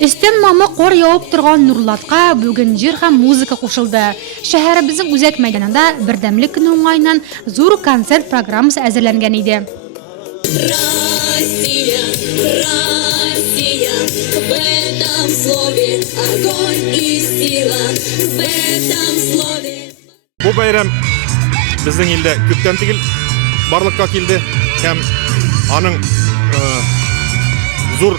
Истен мамы қор яуып тұрған Нурлатқа бүгін жыр һәм музыка қушылды. Шәһәребезнең үзәк мәйданында бердәмлек көне уңайыннан зур концерт программасы әзерләнгән иде. Россия, Россия, в этом слове огонь и сила, в этом слове. Бу байрам безнең илдә күптән түгел барлыкка килде һәм аның зур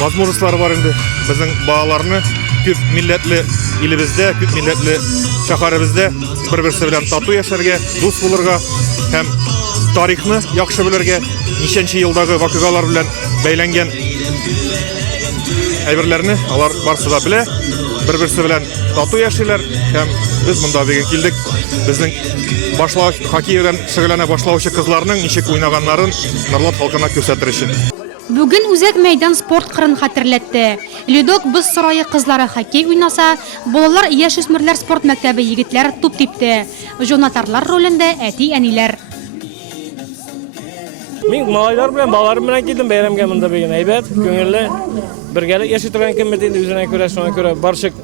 возможностьлары бар инде. Безнең балаларны күп милләтле илебездә, күп милләтле шәһәребездә бер-берсе белән тату яшәргә, дус булырга һәм тарихны яхшы белергә, ничәнче елдагы вакыйгалар белән бәйләнгән әйберләрне алар барсы да белә, бер-берсе белән тату яшиләр һәм без монда бүген килдек. Безнең башлауч хоккей белән шөгыльләнә башлаучы кызларның ничек уйнаганнарын Норлат халкына күрсәтер өчен. Бүген үзәк мәйдан спорт кырын хәтерләтте. Ледок без сарае кызлары хоккей уйнаса, балалар яшүсмерләр спорт мәктәбе егетләр туп типте. Жонатарлар ролендә әти-әниләр. Мин малайлар белән, балаларым белән килдем бәйрәмгә монда бүген. Әйбәт, күңелле. Бергәлек яши торган кембет инде үзенә күрә, шуңа күрә барчык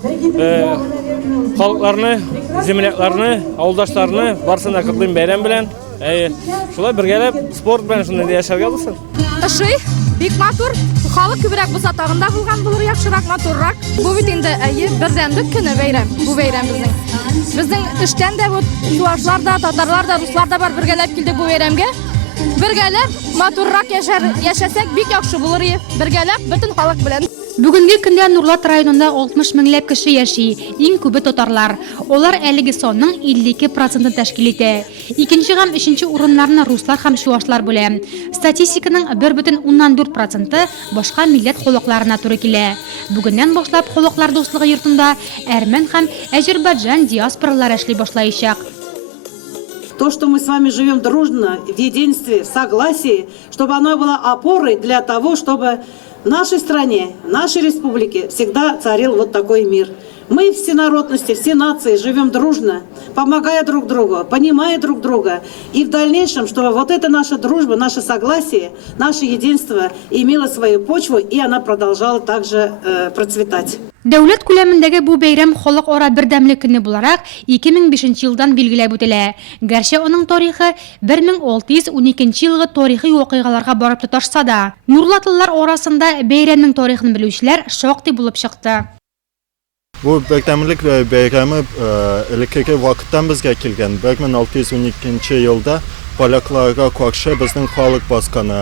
халыкларны, землякларны, авылдашларны барсына котлыйм бәйрәм белән. Шулай бергәләп спорт белән шундый яшәргә булсын. Ышый, бик матур, халык күбрәк булса тагында булган булыр, яхшырак, матуррак. Бу бит инде бердәмлек көне бәйрәм, бу бәйрәм безнең. Безнең эштән дә чуашлар да, татарлар да, руслар да бар бергәләп килдек бу бәйрәмгә. Бергәләп матуррак яшәсәк бик яхшы булыр иде. Бергәләп бөтен халык белән. Бүгенге көндә Нурлат районында 60 меңләп кеше яши, иң күбе татарлар. Олар әлеге сонның 52% тәшкил итә. Икенче һәм өченче урыннарны руслар һәм чуашлар бүлә. Статистиканың 1,14% башка милләт халыкларына туры килә. Бүгеннән башлап халыклар дуслыгы йортында әрмән һәм Азербайҗан диаспоралары эшли башлаячак. То, что мы с вами живем дружно, в единстве, в согласии, чтобы оно было опорой для того, чтобы в нашей стране, в нашей республике всегда царил вот такой мир. Мы все народности, все нации живем дружно, помогая друг другу, понимая друг друга. И в дальнейшем, чтобы вот эта наша дружба, наше согласие, наше единство имело свою почву, и она продолжала также процветать. Дәүләт күләмендәге бу бәйрәм халыкара бердәмлек көне буларак 2005 елдан билгеләп үтелә. Гәрчә аның тарихы 1612 елгы тарихи вакыйгаларга барып тоташса да, Нурлатлылар арасында бәйрәмнең тарихын белүчеләр шактый булып чыкты. Бу бердәмлек бәйрәме элекке вакыттан безгә килгән. 1612 елда полякларга каршы безнең халык баскан.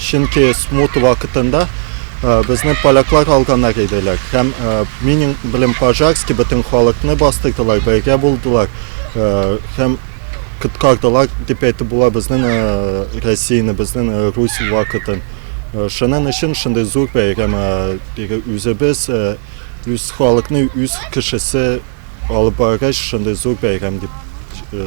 Чөнки смут вакытында безне поляклар алганнар иделәр. Һәм минем белән Пожарский бөтен халыкны бастырдылар, бергә булдылар. Һәм кыткардылар дип әйтеп була безнең Россияны, безнең Русь вакытын. Шуның өчен шундый зур бәйрәм үзебез үз халыкны үз кешесе алып баргач шундый зур бәйрәм дип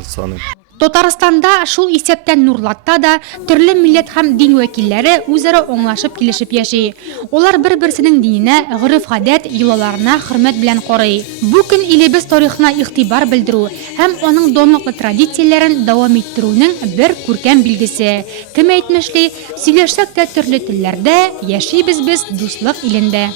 саныйм. Татарстанда шул исәптән Нурлатта да төрле милләт һәм дин вәкилләре үзара аңлашып килешеп яши. Олар бер-берсенең диненә, гырыф-гадәт, йолаларына хөрмәт белән карый. Бу көн илебез тарихына игътибар белдерү һәм аның данлыклы традицияләрен дәвам иттерүнең бер күркәм билгесе. Кем әйтмешли, сөйләшсәк тә төрле телләрдә яшибез без дуслык илендә.